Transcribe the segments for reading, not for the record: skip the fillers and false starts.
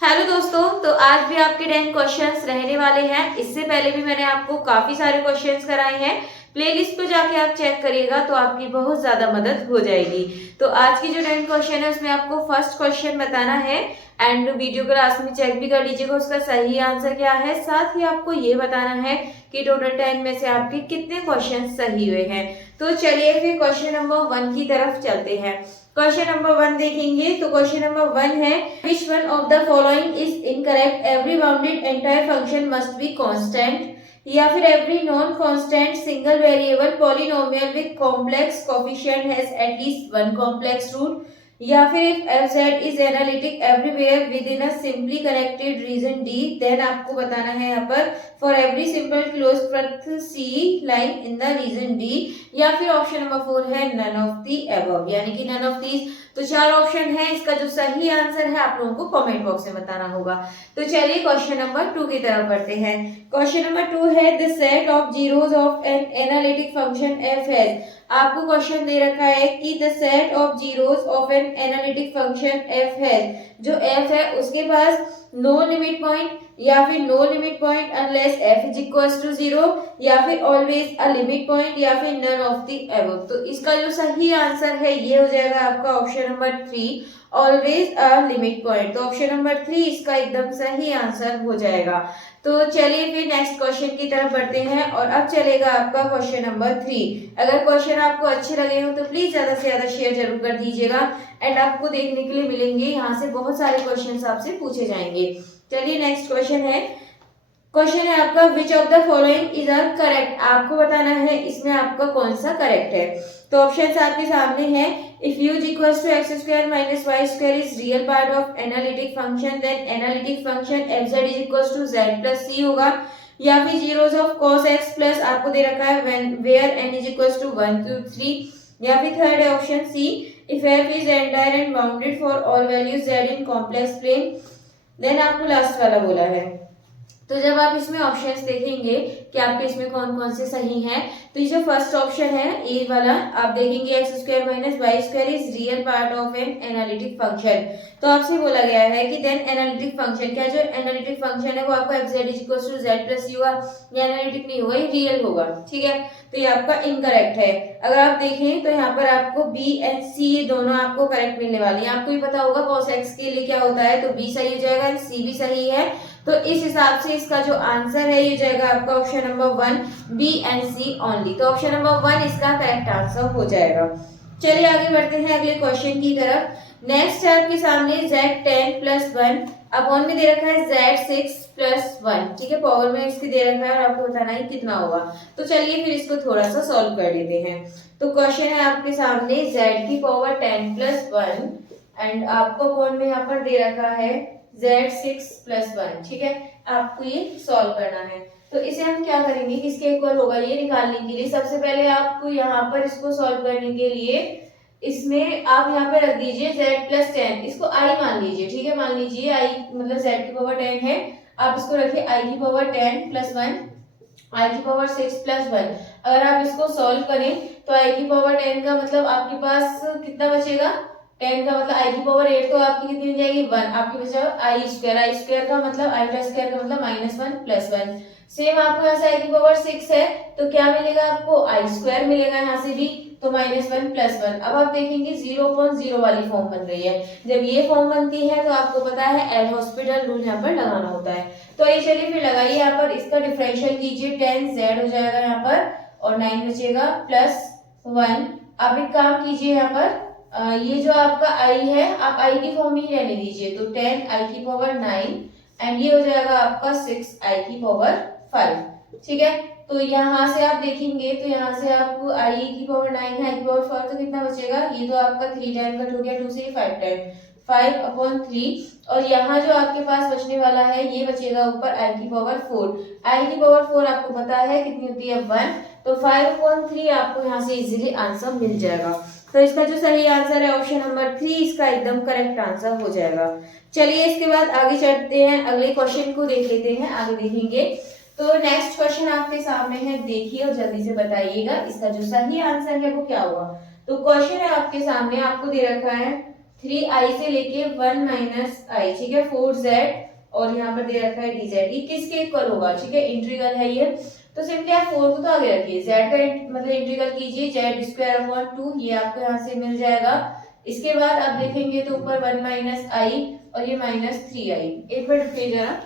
Hello दोस्तों, तो आज भी आपके 10 क्वेश्चंस रहने वाले हैं। इससे पहले भी मैंने आपको काफी सारे क्वेश्चंस कराए हैं। प्लेलिस्ट पे जाके आप चेक करिएगा तो आपकी बहुत ज्यादा मदद हो जाएगी। तो आज की जो 10 क्वेश्चन है उसमें आपको फर्स्ट क्वेश्चन बताना है एंड वीडियो को लास्ट में चेक भी कर लीजिएगा उसका सही आंसर क्या है। साथ ही आपको ये बताना है कि टोटल 10 में से आपके कितने क्वेश्चन सही हुए हैं। तो चलिए फिर क्वेश्चन नंबर 1 की तरफ चलते हैं। क्वेश्चन नंबर 1 देखेंगे तो क्वेश्चन नंबर 1 है which one of the following is incorrect, every bounded entire function must be constant, या फिर every non constant single variable polynomial with complex coefficient has at least one complex root, या फिर if F Z is analytic everywhere within a simply connected region D, then आपको बताना है यहाँ पर for every simple close path C line in the region D, या फिर option number 4 है नन ऑफ दी अबव, यानी कि नन ऑफ दीज। तो 4 ऑप्शन है, इसका जो सही आंसर है आप लोगों को कमेंट बॉक्स में बताना होगा। तो चलिए क्वेश्चन नंबर 2 की तरफ बढ़ते हैं। क्वेश्चन नंबर 2 है the set of zeros of an analytic function F has, आपको क्वेश्चन दे रखा है कि the set of zeros of an analytic function F है, जो एफ है उसके पास नो लिमिट पॉइंट या फिर no limit point unless F is equals to 0, या फिर ऑलवेज अ लिमिट पॉइंट, या फिर नन ऑफ द अबव। तो इसका जो सही आंसर है ये हो जाएगा आपका option number 3 always a limit point. तो ऑप्शन नंबर 3 इसका एकदम सही आंसर हो जाएगा। तो चलिए फिर नेक्स्ट क्वेश्चन की तरफ बढ़ते हैं और अब चलेगा आपका क्वेश्चन नंबर 3। अगर क्वेश्चन आपको अच्छे लगे हो तो प्लीज ज्यादा से ज्यादा शेयर जरूर कर दीजिएगा एंड आपको देखने के लिए मिलेंगे यहाँ से बहुत सारे क्वेश्चन आपसे पूछे जाएंगे। चलिए नेक्स्ट क्वेश्चन है। क्वेश्चन है आपका which of the following is are correct, आपको बताना है इसमें आपका कौन सा करेक्ट है। तो ऑप्शन आपके सामने है if u is equals to x square minus y square is real part of analytic function then analytic function fz is equals to z plus c होगा, या फिर zeros of cos x plus आपको दे रखा है when where n is equals to 1 to 3, या फिर third है option C if f is entire and bounded for all values z in complex plane, then आपको लास्ट वाला बोला है। तो जब आप इसमें ऑप्शंस देखेंगे कि आपके इसमें कौन कौन से सही हैं, तो ये जो फर्स्ट ऑप्शन है ए वाला आप देखेंगे X square minus Y square is real part of an analytic function. तो आपसे बोला गया है कि देन एनालिटिक फंक्शन, क्या जो एनालिटिक फंक्शन है वो आपका F Z is equal to Z plus U, ये एनालिटिक नहीं होगा, ये रियल होगा। ठीक है, तो ये आपका इनकरेक्ट है। अगर आप देखें तो यहाँ पर आपको बी एंड सी दोनों आपको करेक्ट मिलने वाले हैं। आपको भी पता होगा cos x के लिए क्या होता है, तो बी सही हो जाएगा एंड सी भी सही है। तो इस हिसाब से इसका जो आंसर है ये जाएगा आपका option number 1 B and C only. तो ऑप्शन नंबर 1 इसका करेक्ट आंसर हो जाएगा। चलिए आगे बढ़ते हैं अगले क्वेश्चन की तरफ। नेक्स्ट है आपके सामने z10 प्लस 1 अपॉन में दे रखा है z6 प्लस 1। ठीक है, पावर में इसके दे रखा है और आपको बताना है कितना होगा। तो चलिए फिर इसको थोड़ा सा सॉल्व कर लेते हैं। तो क्वेश्चन है आपके सामने z की पावर 10 प्लस 1 एंड आपको अपॉन में यहाँ पर दे रखा है z6 प्लस 1। ठीक है, आपको ये सॉल्व करना है। तो इसे हम क्या करेंगे, किसके इक्वल होगा ये निकालने के लिए सबसे पहले आपको यहाँ पर इसको सॉल्व करने के लिए इसमें आप यहाँ पे रख दीजिए z प्लस 10, इसको i मान लीजिए। ठीक है, मान लीजिए i मतलब z की पावर 10 है, आप इसको रखिए i की पावर 10 प्लस 1, i की पावर 6 प्लस 1। अगर आप इसको सॉल्व करें तो i की पावर 10 का मतलब आपके पास कितना बचेगा, 10 का मतलब i की पावर 8, तो आपकी कितनी हो जाएगी 1, आपकी बचा आई स्क्वायर का मतलब i प्लस स्क्वायर का मतलब -1 प्लस 1। सेम आपको यहाँ से i की पावर 6 है तो क्या मिलेगा आपको i स्क्वायर मिलेगा यहाँ से भी, तो -1 प्लस 1। अब आप देखेंगे 0.0 वाली फॉर्म बन रही है। जब ये फॉर्म बनती है तो आपको पता है एल हॉस्पिटल रूल यहाँ पर लगाना होता है। तो ये चलिए फिर लगाइए, यहाँ पर इसका डिफरेंशियल कीजिए, 10z हो जाएगा यहाँ पर और 9 बचेगा प्लस 1। आप एक काम कीजिए यहाँ पर ये जो आपका i है आप i की फॉर्म में ही रहने दीजिए, तो 10 i की पावर 9 एंड ये हो जाएगा आपका 6 i की पावर 5। ठीक है, तो यहाँ से आप देखेंगे तो यहाँ से आपको i की पावर 9 है, i की पावर 5, तो कितना बचेगा, ये तो आपका 3 टाइम कट हो गया, 2 से 5 टाइम 5/3, और यहाँ जो आपके पास बचने वाला है ये बचेगा ऊपर i की पावर 4। i की पावर 4 आपको पता है कितनी होती है 1, तो 5/3 आपको यहाँ से इजीली आंसर मिल जाएगा। तो इसका जो सही आंसर है ऑप्शन नंबर 3 इसका एकदम करेक्ट आंसर हो जाएगा। चलिए इसके बाद आगे चलते हैं, अगले क्वेश्चन को देख लेते हैं, आगे देखेंगे। तो नेक्स्ट क्वेश्चन आपके सामने है, देखिए और जल्दी से बताइएगा इसका जो सही आंसर है वो क्या होगा। तो क्वेश्चन है आपके सामने, आपको दे रखा है 3i से लेके 1 माइनस आई, ठीक है, 4z और यहाँ पर दे रखा है dz, ये किसके इक्वल होगा, ठीक है, इंटीग्रल है ये। तो सिंपली आप 4 को तो आगे रखिए, z का मतलब इंटीग्रल कीजिए, जेड स्क्वायर अपॉन 2, ये आपको यहाँ से मिल जाएगा। इसके बाद आप देखेंगे तो ऊपर 1 माइनस आई और ये माइनस 3i। एक बार रुकिए जरा,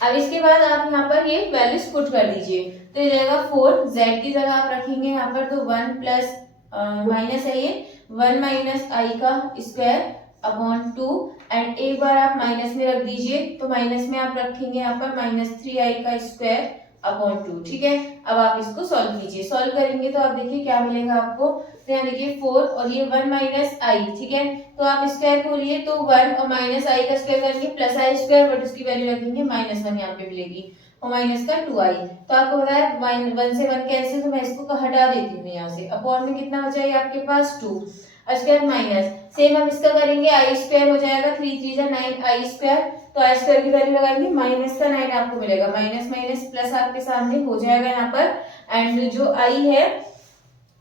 अब इसके बाद आप यहाँ पर ये वैल्यूज पुट कर दीजिए, तो ये जाएगा 4, z की जगह आप रखेंगे यहाँ पर तो 1 प्लस माइनस है ये 1 माइनस आई का स्क्वायर अपॉन 2, एंड एक बार आप माइनस में रख दीजिए, तो माइनस में आप रखेंगे यहाँ पर माइनस 3i का स्क्वायर अपॉन 2, ठीक है। अब आप इसको सॉल्व कीजिए, सॉल्व करेंगे तो आप देखिए क्या मिलेगा आपको, तो यहाँ देखिए 4 और ये 1 माइनस आई, ठीक है, तो आप स्क्वायर खोलिए तो 1 और माइनस आई का स्क्वायर करेंगे प्लस आई स्क्वायर, बट उसकी वैल्यू रखेंगे -1 यहाँ पे मिलेगी और माइनस का 2i। तो आपको पता है 1 से 1 कैंसिल, तो मैं इसको हटा देती हूँ यहाँ से, अपॉन में कितना बचा आपके पास 2, स्क्वायर माइनस, सेम हम इसका करेंगे आई स्क्वायर हो जाएगा 3 3 जा 9 आई स्क्वायर, तो आई स्क्वायर की वैल्यू लगाएंगे माइनस का 9 आपको मिलेगा, माइनस माइनस प्लस आपके सामने हो जाएगा यहाँ पर, एंड जो आई है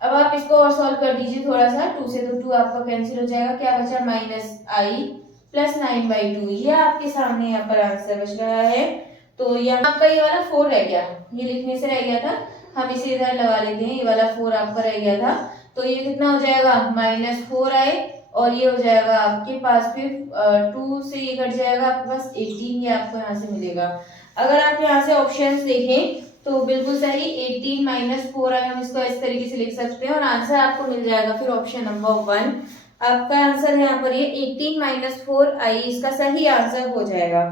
अब आप इसको और सॉल्व कर दीजिए थोड़ा सा, 2 से तो 2 आपका कैंसिल हो जाएगा, क्या बचा माइनस आई प्लस 9/2, ये आपके सामने यहाँ पर आंसर बच रहा है। तो यहाँ आपका ये वाला 4 रह गया, ये लिखने से रह गया था, हम इसे इधर लगा लेते हैं, ये वाला 4 आपका रह गया था, तो ये कितना हो जाएगा -4i और ये हो जाएगा आपके पास फिर 2 से ये कट जाएगा आपके पास 18, ये आपको यहाँ से मिलेगा। अगर आप यहाँ से ऑप्शंस देखें तो बिल्कुल सही 18 - 4i, हम इसको इस तरीके से लिख सकते हैं और आंसर आपको मिल जाएगा फिर ऑप्शन नंबर 1, आपका आंसर है यहाँ पर ये 18 - 4i, इसका सही आंसर हो जाएगा।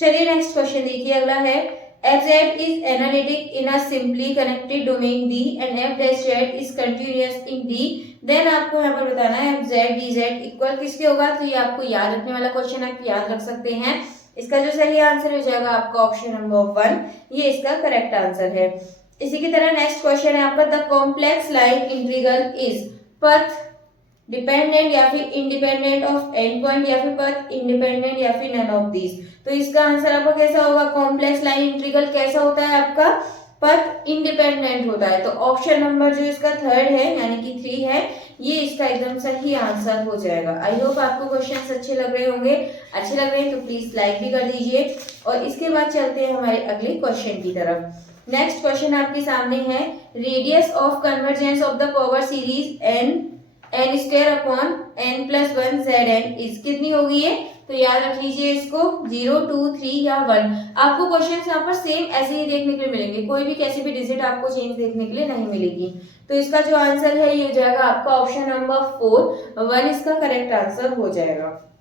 चलिए नेक्स्ट क्वेश्चन देखिए, अगला है fz is analytic in a simply connected domain D and f' is continuous in D, then आपको यहाँ पर बताना है fz dz इक्वल किसके होगा, तो ये आपको याद रखने वाला क्वेश्चन आप याद रख सकते हैं। इसका जो सही आंसर हो जाएगा आपका ऑप्शन नंबर 1, ये इसका करेक्ट आंसर है। इसी की तरह नेक्स्ट क्वेश्चन है आपका, the complex line integral is पथ डिपेंडेंट या फिर इंडिपेंडेंट ऑफ एंड पॉइंट या फिर पथ इंडिपेंडेंट या फिर नन ऑफ दिस, तो इसका आंसर आपका कैसा होगा, कॉम्प्लेक्स लाइन इंटीग्रल कैसा होता है आपका, पथ इंडिपेंडेंट होता है, तो ऑप्शन नंबर जो इसका 3rd है यानी कि 3 है, ये इसका एकदम सही आंसर हो जाएगा। आई होप आपको क्वेश्चंस अच्छे लग रहे होंगे, अच्छे लग रहे हैं तो प्लीज लाइक भी कर दीजिए। और इसके बाद चलते हैं हमारे अगले क्वेश्चन की तरफ। नेक्स्ट क्वेश्चन आपके सामने है, radius of convergence of the power series n square upon n+1 zn is कितनी होगी ये, तो याद रख लीजिए इसको 0 2 3 या 1, आपको क्वेश्चन यहाँ पर सेम ऐसे ही देखने के लिए मिलेंगे, कोई भी कैसी भी डिजिट आपको चेंज देखने के लिए नहीं मिलेगी। तो इसका जो आंसर है ये हो जाएगा आपका ऑप्शन नंबर 4, 1 इसका करेक्ट आंसर हो जाएगा।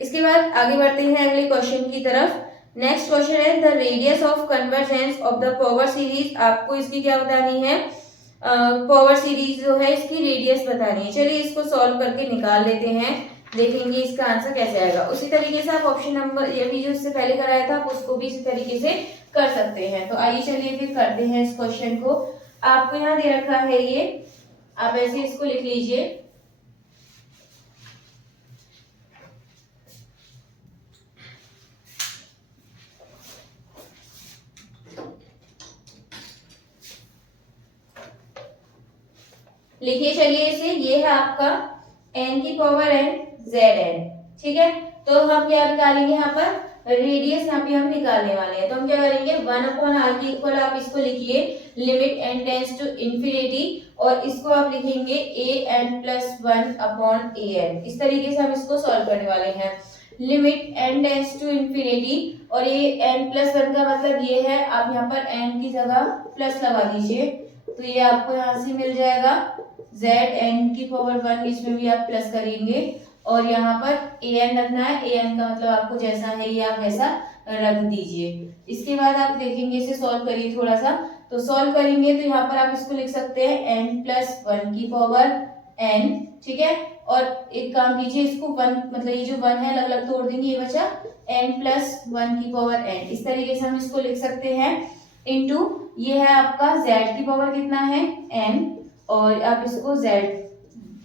इसके बाद आगे बढ़ते हैं अगले क्वेश्चन की तरफ। नेक्स्ट क्वेश्चन है, the radius of convergence of the power series, आपको इसकी क्या बतानी है, पावर सीरीज जो है इसकी रेडियस बतानी है। चलिए इसको सॉल्व करके निकाल लेते हैं, देखेंगे इसका आंसर कैसे आएगा। उसी तरीके से आप ऑप्शन नंबर ये भी जो इससे पहले कराया था आप उसको भी इसी तरीके से कर सकते हैं। तो आइए चलिए फिर करते हैं इस क्वेश्चन को। आपको यहाँ दे रखा है ये, आप ऐसे इसको लिख लीजिए, लिखिए चलिए इसे, ये है आपका n की पावर n zn, ठीक है। तो हम क्या निकालेंगे यहाँ पर, रेडियस यहाँ पे हम निकालने वाले हैं, तो हम क्या करेंगे 1/r की इक्वल आप इसको लिखिए limit n tends to infinity, और इसको आप लिखेंगे an+1/an, इस तरीके से हम इसको सॉल्व करने वाले हैं। Limit n tends to infinity, और ये n+1 का मतलब ये है, आप यहाँ पर n की जगह प्लस लगा दीजिए, तो ये आपको यहाँ से मिल जाएगा zn की पावर 1, इसमें भी आप प्लस करेंगे और यहाँ पर an रखना है, an का मतलब आपको जैसा है ये आप वैसा रख दीजिए। इसके बाद आप देखेंगे इसे सॉल्व करिए थोड़ा सा, तो सॉल्व करेंगे तो यहाँ पर आप इसको लिख सकते हैं n+1 की पावर n, ठीक है। और एक काम कीजिए, इसको 1 मतलब ये जो 1 है अलग अलग तोड़ देंगे, ये बचा n+1 की पावर n, इस तरीके से हम इसको लिख सकते हैं, इनटू ये है आपका z की पावर कितना है n, और आप इसको z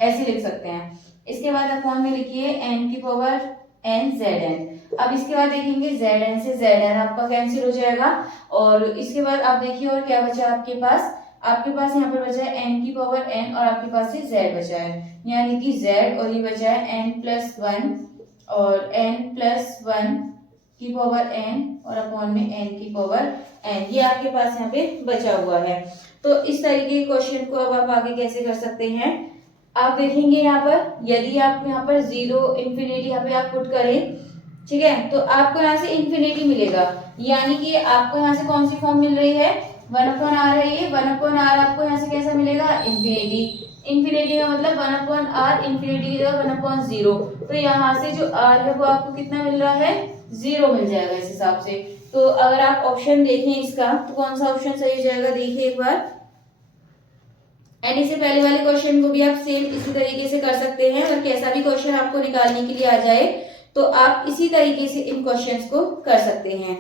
ऐसे लिख सकते हैं। इसके बाद अपॉन में लिखिए n की पावर n zn, अब इसके बाद देखेंगे Zn से Zn आपका कैंसिल हो जाएगा। और इसके बाद आप देखिए और क्या बचा आपके पास यहाँ पर बचा है n की पावर n और आपके पास से z बचा है, यानी कि z और ये बचा है n+1 और n+1 की पावर n और अपॉन में n की पावर n, ये आपके पास यहाँ पे बचा हुआ है। तो इस तरीके के क्वेश्चन को अब आप आगे कैसे कर सकते हैं, आप देखेंगे यहाँ पर यदि आप यहाँ पर 0 इंफिनिटी यहाँ पे आप पुट करें, ठीक है, तो आपको यहाँ से इंफिनिटी मिलेगा, यानी कि आपको यहाँ से कौन सी फॉर्म मिल रही है, 1/r है ये, 1/r आपको यहाँ से कैसा मिलेगा, इंफिनिटी। इंफिनिटी का मतलब 1/r, इंफिनिटी का 1/0, तो यहाँ से जो r है वो आपको कितना मिल रहा है, 0 मिल जाएगा इस हिसाब से। तो अगर आप ऑप्शन देखें इसका तो कौन सा ऑप्शन सही हो जाएगा, देखिए एक बार। एंड इससे पहले वाले क्वेश्चन को भी आप सेम इसी तरीके से कर सकते हैं। अगर कैसा भी क्वेश्चन आपको निकालने के लिए आ जाए तो आप इसी तरीके से इन क्वेश्चंस को कर सकते हैं।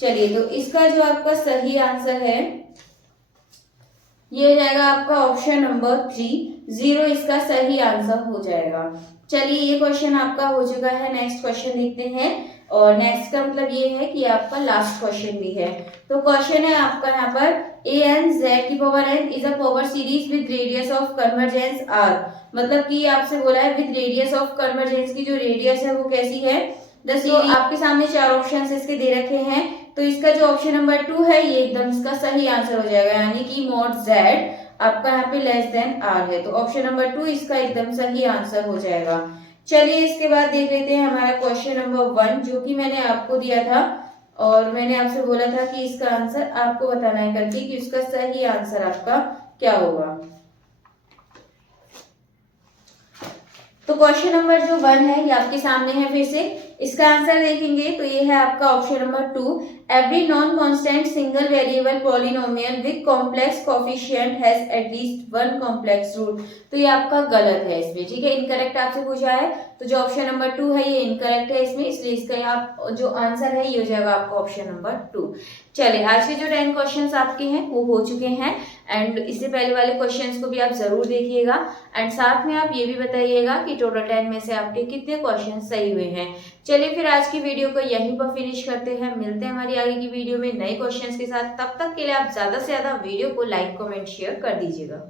चलिए, तो इसका जो आपका सही आंसर है ये हो जाएगा आपका ऑप्शन नंबर 3, 0 इसका सही आंसर हो जाएगा। चलिए, ये क्वेश्चन आपका हो चुका है। नेक्स्ट क्वेश्चन देखते हैं, और नेक्स्ट का मतलब ये है कि आपका लास्ट क्वेश्चन भी है। तो क्वेश्चन है आपका यहाँ पर an z की power n is a power series with radius of convergence r, मतलब कि आपसे बोला है विद रेडियस ऑफ कन्वर्जेंस की जो रेडियस है वो कैसी है, तो आपके सामने 4 ऑप्शन इसके दे रखे हैं। तो इसका जो ऑप्शन नंबर 2 है ये एकदम इसका सही आंसर हो जाएगा, यानी कि mod z आपका यहाँ पे लेस देन r है, तो ऑप्शन नंबर 2 इसका एकदम सही आंसर हो जाएगा। चलिए, इसके बाद देख लेते हैं हमारा क्वेश्चन नंबर 1, जो कि मैंने आपको दिया था और मैंने आपसे बोला था कि इसका आंसर आपको बताना है करके कि इसका सही आंसर आपका क्या होगा। तो क्वेश्चन नंबर जो 1 है ये आपके सामने है। फिर से इसका आंसर देखेंगे तो ये है आपका option number 2, every non constant single variable polynomial with complex coefficient has at least 1 complex root. तो ये आपका गलत है इसमें, ठीक है, इनकरेक्ट आपसे पूछा है, तो जो ऑप्शन नंबर 2 है ये इनकरेक्ट है इसमें, इसलिए इसका यहाँ जो आंसर है ये हो जाएगा आपका ऑप्शन नंबर 2। चलिए, आज के जो 10 क्वेश्चंस आपके हैं वो हो चुके हैं, एंड इससे पहले वाले क्वेश्चंस को भी आप जरूर देखिएगा, एंड साथ में आप ये भी बताइएगा कि टोटल 10 में से आपके कितने क्वेश्चन सही हुए हैं। चलिए, फिर आज की वीडियो को यहीं पर फिनिश करते हैं, मिलते हैं हमारी आगे की वीडियो में नए क्वेश्चंस के साथ। तब तक के लिए आप ज्यादा से ज्यादा वीडियो को लाइक, कमेंट, शेयर कर दीजिएगा।